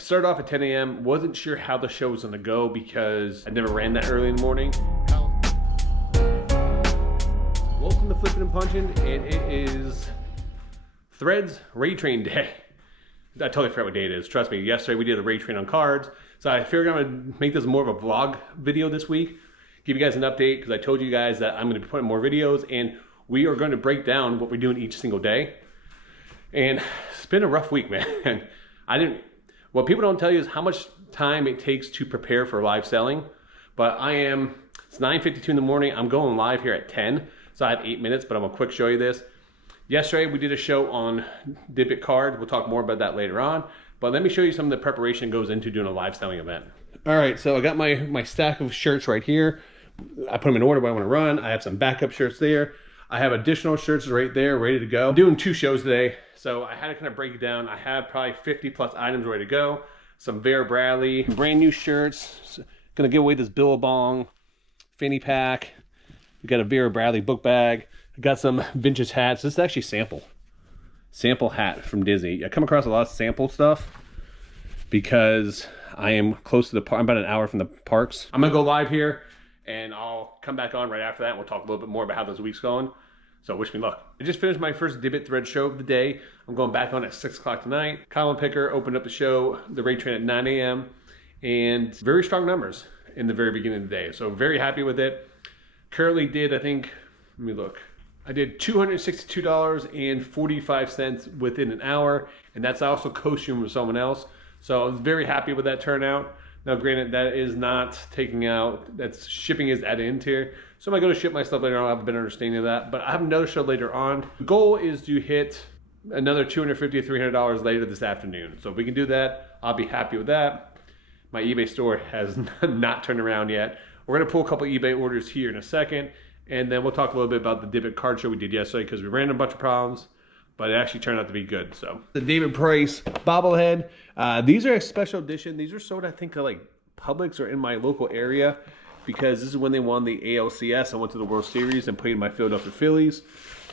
I started off at 10 a.m. Wasn't sure how the show was gonna go because I never ran that early in the morning. Welcome to Flipping and Punching, and it is Threads Raid Train Day. I totally forgot what day it is. Trust me, yesterday we did a raid train on cards. So I figured I'm gonna make this more of a vlog video this week. Give you guys an update, because I told you guys that I'm gonna be putting more videos, and we are gonna break down what we're doing each single day. And it's been a rough week, man. What people don't tell you is how much time it takes to prepare for live selling. But it's 9:52 in the morning. I'm going live here at 10. So I have 8 minutes, but I'm gonna quick show you this. Yesterday, we did a show on debit cards. We'll talk more about that later on. But let me show you some of the preparation that goes into doing a live selling event. All right, so I got my stack of shirts right here. I put them in order what I want to run. I have some backup shirts there. I have additional shirts right there, ready to go. I'm doing 2 shows today, so I had to kind of break it down. I have probably 50 plus items ready to go. Some Vera Bradley, brand new shirts. Gonna give away this Billabong fanny pack. We got a Vera Bradley book bag. I got some vintage hats. This is actually sample hat from Disney. I come across a lot of sample stuff because I am close to the park. I'm about an hour from the parks. I'm gonna go live here and I'll come back on right after that and we'll talk a little bit more about how this week's going. So wish me luck. I just finished my first Debit Thread show of the day. I'm going back on at 6 o'clock tonight. Colin Picker opened up the show, the raid train at 9 a.m. and very strong numbers in the very beginning of the day. So very happy with it. Currently did, I think, let me look. I did $262.45 within an hour, and that's also costume with someone else. So I was very happy with that turnout. Now, granted, that is not taking out, that's shipping is added into here. So when I go to ship my stuff later on, I'll have a better understanding of that. But I have another show later on. The goal is to hit another $250 to $300 later this afternoon. So if we can do that, I'll be happy with that. My eBay store has not turned around yet. We're gonna pull a couple eBay orders here in a second, and then we'll talk a little bit about the debit card show we did yesterday, because we ran a bunch of problems, but it actually turned out to be good. So the David Price bobblehead. These are a special edition. These are sold, I think, at like Publix or in my local area, because this is when they won the ALCS. I went to the World Series and played my Philadelphia Phillies.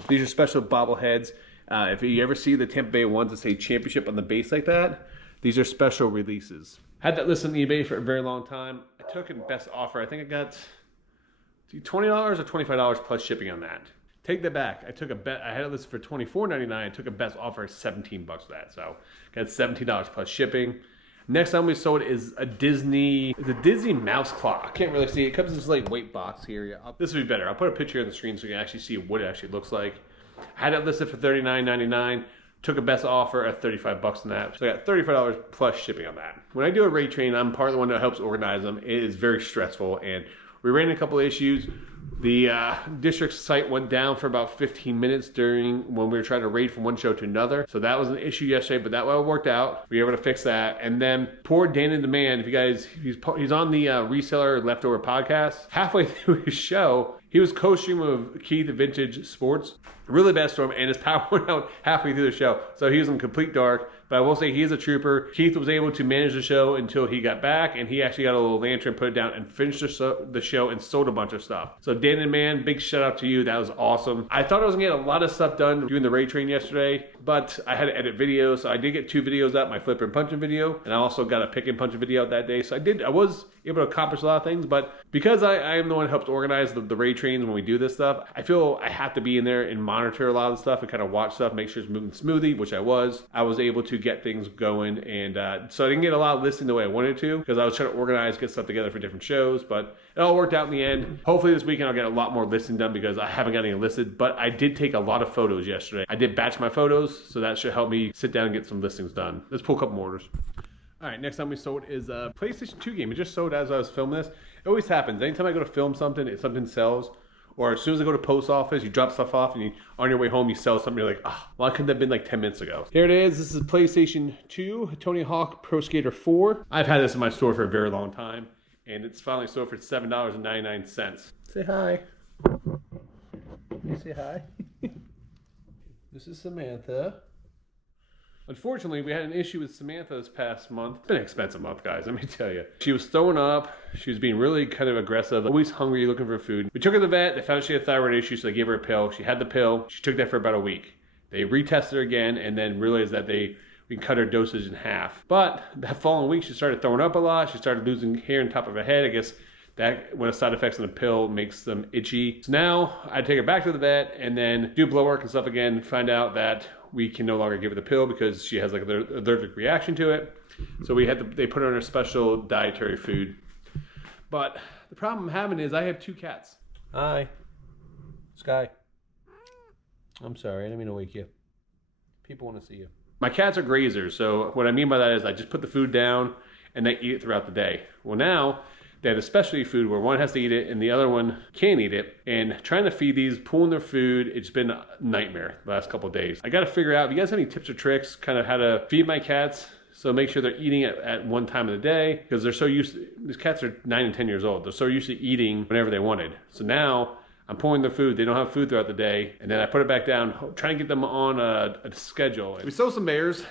These are special bobbleheads. If you ever see the Tampa Bay ones that say championship on the base like that, these are special releases. Had that listed on eBay for a very long time. I took it best offer. I think I got $20 or $25 plus shipping on that. Take that back. I had it listed for $24.99. I took a best offer of $17 for that. So got $17 plus shipping. Next time we sold is a Disney mouse clock. I can't really see it. It comes in this lightweight box here. Yeah, this would be better. I'll put a picture on the screen so you can actually see what it actually looks like. I had it listed for $39.99. Took a best offer at $35 on that. So I got $35 plus shipping on that. When I do a raid train, I'm part of the one that helps organize them. It is very stressful, and we ran a couple of issues. The district site went down for about 15 minutes when we were trying to raid from one show to another. So that was an issue yesterday, but that well worked out. We were able to fix that. And then poor Dan in Demand, if you guys, he's on the Reseller Leftover podcast. Halfway through his show, he was co-stream of Keith Vintage Sports. Really bad storm, and his power went out halfway through the show. So he was in complete dark, but I will say he is a trooper. Keith was able to manage the show until he got back, and he actually got a little lantern, put it down, and finished the show and sold a bunch of stuff. So Dan and Man, big shout out to you. That was awesome. I thought I was gonna get a lot of stuff done doing the raid train yesterday, but I had to edit videos, so I did get 2 videos out, my Flipper and Punching video, and I also got a Pick and Punching video out that day. So I was able to accomplish a lot of things, but because I am the one who helps organize the raid trains when we do this stuff, I feel I have to be in there and monitor a lot of the stuff and kind of watch stuff, make sure it's moving smoothly, which I was able to get things going, and so I didn't get a lot of listing the way I wanted to, because I was trying to organize, get stuff together for different shows, but it all worked out in the end. Hopefully this weekend I'll get a lot more listing done, because I haven't got any listed, but I did take a lot of photos yesterday. I did batch my photos, so that should help me sit down and get some listings done. Let's pull a couple more orders. All right, next time we sold is a PlayStation 2 game. It just sold as I was filming this. It always happens. Anytime I go to film something, if something sells, or as soon as I go to post office, you drop stuff off, and on your way home, you sell something. You're like, well, I couldn't have been like 10 minutes ago. Here it is. This is PlayStation 2, Tony Hawk Pro Skater 4. I've had this in my store for a very long time, and it's finally sold for $7.99. Say hi. You say hi. This is Samantha. Unfortunately, we had an issue with Samantha this past month. It's been an expensive month, guys, let me tell you. She was throwing up. She was being really kind of aggressive, always hungry, looking for food. We took her to the vet. They found she had a thyroid issue, so they gave her a pill. She had the pill. She took that for about a week. They retested her again and then realized that they we can cut her dosage in half. But that following week, she started throwing up a lot. She started losing hair on top of her head. I guess that one of the side effects of the pill makes them itchy. So now I take her back to the vet and then do blood work and stuff again, find out that we can no longer give her the pill because she has like an allergic reaction to it. So they put her on a special dietary food. But the problem I'm having is I have 2 cats. Hi. Sky. I'm sorry, I didn't mean to wake you. People want to see you. My cats are grazers, so what I mean by that is I just put the food down and they eat it throughout the day. Well, now they have a specialty food where one has to eat it and the other one can't eat it. And trying to feed these, pulling their food, it's been a nightmare the last couple of days. I got to figure out, if you guys have any tips or tricks, kind of how to feed my cats, so make sure they're eating it at one time of the day, because they're so used to, these cats are 9 and 10 years old. They're so used to eating whenever they wanted. So now I'm pulling their food. They don't have food throughout the day. And then I put it back down, trying to get them on a schedule. We sold some bears.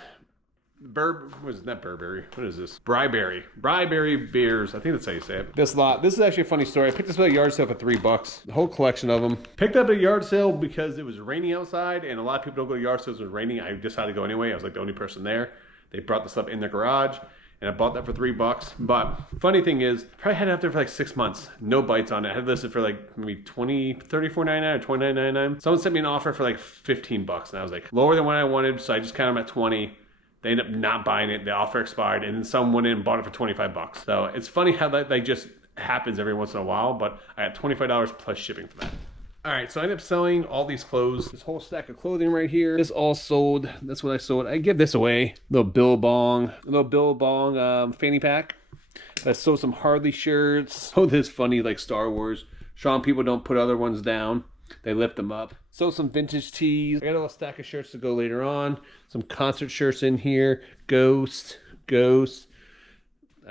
What is that, Burberry? What is this? Bryberry beers. I think that's how you say it. This is actually a funny story. I picked this up at a yard sale for $3. The whole collection of them. Picked up at a yard sale because it was raining outside, and a lot of people don't go to yard sales when it's raining. I decided to go anyway. I was like the only person there. They brought this up in their garage, and I bought that for $3. But funny thing is, I probably had it out there for like 6 months. No bites on it. I had it listed for like maybe $34.99 or $29.99. Someone sent me an offer for like $15, and I was like lower than what I wanted, so I just counted them at 20. They ended up not buying it. The offer expired, and then someone went in and bought it for $25. So it's funny how that just happens every once in a while, but I got $25 plus shipping for that. All right, so I ended up selling all these clothes. This whole stack of clothing right here. This all sold. That's what I sold. I give this away. Little Billabong fanny pack. I sold some Harley shirts. Oh, this funny like Star Wars. Sean, people don't put other ones down. They lift them up. Sold some vintage tees. I got a little stack of shirts to go later on. Some concert shirts in here. Ghost. I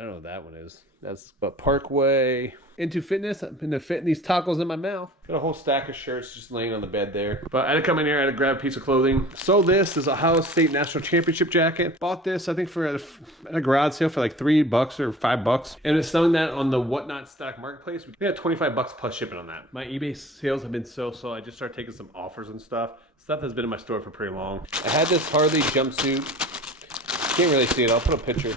don't know what that one is. That's but Parkway. Into fitness. I'm into fitting these tacos in my mouth. Got a whole stack of shirts just laying on the bed there. But I had to come in here. I had to grab a piece of clothing. Sold this is a Ohio State National Championship jacket. Bought this, I think, for at a garage sale for like $3 or $5. And it's selling that on the Whatnot Stock Marketplace. We got $25 plus shipping on that. My eBay sales have been so slow. I just started taking some offers and stuff. Stuff that's been in my store for pretty long. I had this Harley jumpsuit. Can't really see it. I'll put a picture.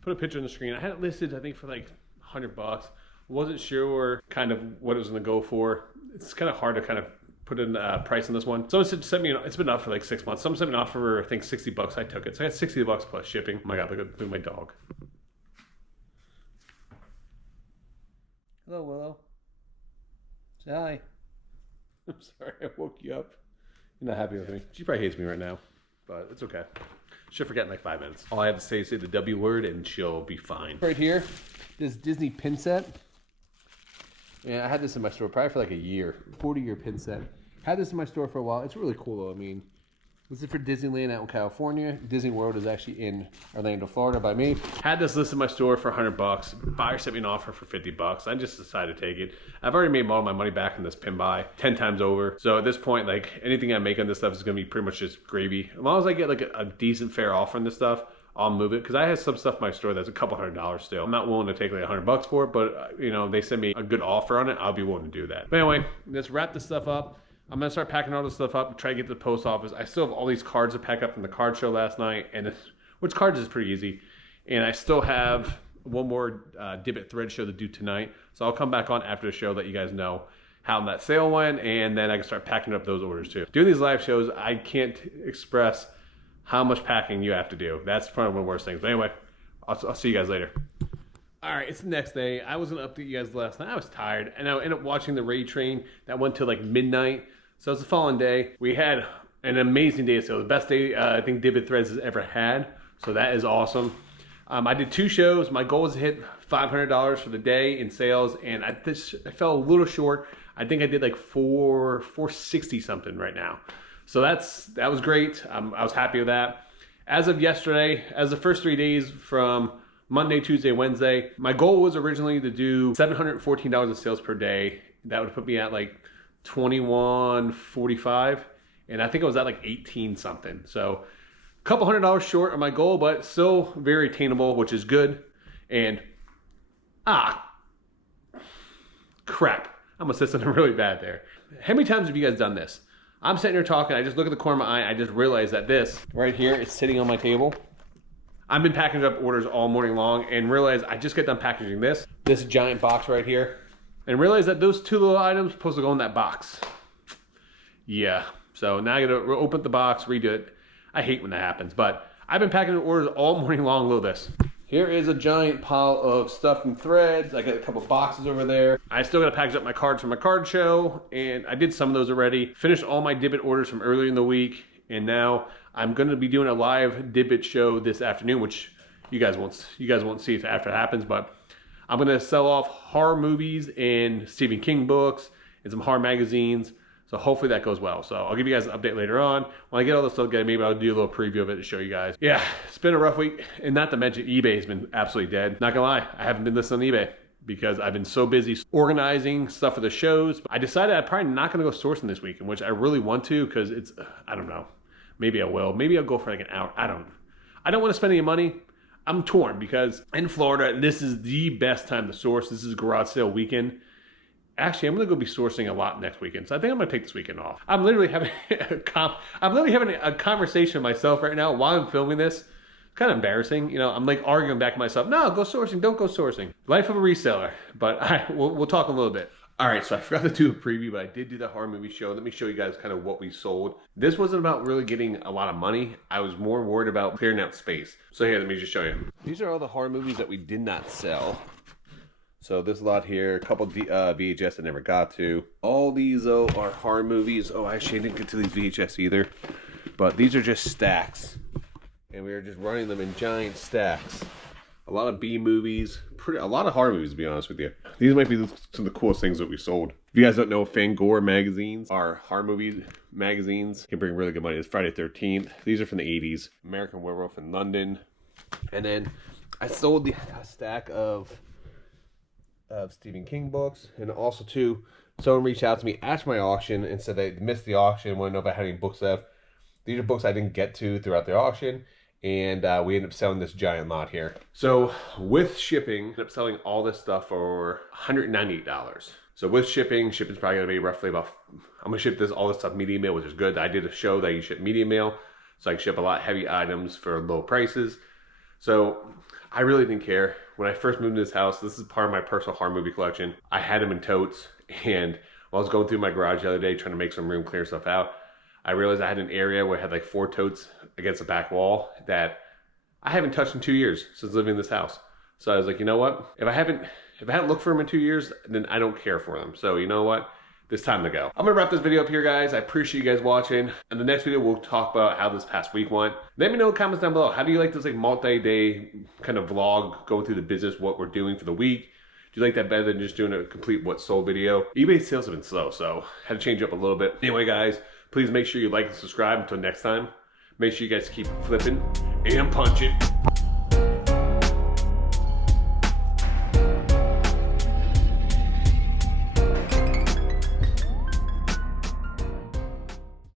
Put a picture on the screen. I had it listed, I think, for like $100. Wasn't sure kind of what it was going to go for. It's kind of hard to kind of put in a price on this one. Someone sent me, it's been up for like 6 months. Someone sent me an offer for, I think, $60. I took it. So I got $60 plus shipping. Oh my God, look at my dog. Hello, Willow. Say hi. I'm sorry, I woke you up. You're not happy with me. She probably hates me right now, but it's okay. She'll forget in like 5 minutes. All I have to say is say the W word and she'll be fine. Right here, this Disney pin set. Yeah, I had this in my store probably for like a year. 40-year pin set. Had this in my store for a while. It's really cool though. I mean, this is for Disneyland out in California. Disney World is actually in Orlando, Florida by me. Had this listed in my store for $100. Buyer sent me an offer for $50. I just decided to take it. I've already made all my money back in this pin buy 10 times over. So at this point, like anything I make on this stuff is gonna be pretty much just gravy. As long as I get like a decent fair offer on this stuff, I'll move it, because I have some stuff in my store that's a couple $100 still. I'm not willing to take like $100 for it, but you know, they send me a good offer on it, I'll be willing to do that. But anyway, let's wrap this stuff up. I'm gonna start packing all this stuff up and try to get to the post office. I still have all these cards to pack up from the card show last night, and which cards is pretty easy. And I still have one more Divot Thread show to do tonight. So I'll come back on after the show, let you guys know how that sale went, and then I can start packing up those orders too. Doing these live shows, I can't express how much packing you have to do. That's probably one of the worst things. But anyway, I'll see you guys later. All right, it's the next day. I was gonna update you guys last night. I was tired, and I ended up watching the raid train that went till like midnight. So it's the following day. We had an amazing day of sales. The best day I think Divot Threads has ever had. So that is awesome. I did 2 shows. My goal was to hit $500 for the day in sales, and I fell a little short. I think I did like 460 something right now. So that was great. I was happy with that. As of yesterday, as the first 3 days from Monday, Tuesday, Wednesday, my goal was originally to do $714 of sales per day. That would put me at like $21.45, and I think I was at like 18 something. So a couple $100 short of my goal, but still very attainable, which is good. And crap, I almost said something really bad there. How many times have you guys done this? I'm sitting here talking, I just look at the corner of my eye, I just realized that this right here is sitting on my table. I've been packaging up orders all morning long and realized I just got done packaging this giant box right here, and realized that those two little items are supposed to go in that box. Yeah, so now I gotta open up the box, redo it. I hate when that happens, but I've been packing orders all morning long. Look at this. Here is a giant pile of stuff and threads. I got a couple boxes over there. I still gotta package up my cards for my card show, and I did some of those already. Finished all my Dibbit orders from earlier in the week, and now I'm gonna be doing a live Dibbit show this afternoon, which you guys won't see it after it happens, but I'm gonna sell off horror movies and Stephen King books and some horror magazines. So hopefully that goes well. So I'll give you guys an update later on. When I get all this stuff together, maybe I'll do a little preview of it to show you guys. Yeah, it's been a rough week. And not to mention eBay has been absolutely dead. Not gonna lie, I haven't been listed on eBay because I've been so busy organizing stuff for the shows. I decided I'm probably not gonna go sourcing this weekend, which I really want to because it's, I don't know. Maybe I will. Maybe I'll go for like an hour. I don't want to spend any money. I'm torn because in Florida, this is the best time to source. This is garage sale weekend. Actually, I'm gonna go be sourcing a lot next weekend, so I think I'm gonna take this weekend off. I'm literally having a conversation with myself right now while I'm filming this. It's kind of embarrassing, you know. I'm like arguing back to myself. No, go sourcing. Don't go sourcing. Life of a reseller. But we'll talk a little bit. All right, so I forgot to do a preview, but I did do the horror movie show. Let me show you guys kind of what we sold. This wasn't about really getting a lot of money. I was more worried about clearing out space. So here, let me just show you. These are all the horror movies that we did not sell. So there's a lot here, a couple VHS I never got to. All these though are horror movies. Oh, actually I didn't get to these VHS either. But these are just stacks. And we are just running them in giant stacks. A lot of B movies, a lot of horror movies to be honest with you. These might be some of the coolest things that we sold. If you guys don't know, Fangor magazines are horror movie magazines. Can bring really good money. It's Friday 13th. These are from the 80s. American Werewolf in London. And then I sold a stack of Stephen King books, and also too, someone reached out to me after my auction and said they missed the auction, want to know if I had any books left. These are books I didn't get to throughout the auction, and we ended up selling this giant lot here. So with shipping, ended up selling all this stuff for $198. So with shipping's probably gonna be roughly about, I'm gonna ship all this stuff medium mail, which is good. I did a show that you ship medium mail, so I can ship a lot of heavy items for low prices. So I really didn't care. When I first moved into this house, this is part of my personal horror movie collection. I had them in totes, and while I was going through my garage the other day trying to make some room, clear stuff out, I realized I had an area where I had like 4 totes against the back wall that I haven't touched in 2 years since living in this house. So I was like, you know what? If I haven't looked for them in 2 years, then I don't care for them. So you know what? It's time to go. I'm gonna wrap this video up here, guys. I appreciate you guys watching. In the next video, we'll talk about how this past week went. Let me know in the comments down below. How do you like this like multi-day kind of vlog, going through the business, what we're doing for the week? Do you like that better than just doing a complete what sold video? eBay sales have been slow, so had to change up a little bit. Anyway, guys, please make sure you like and subscribe. Until next time, make sure you guys keep flipping and punching.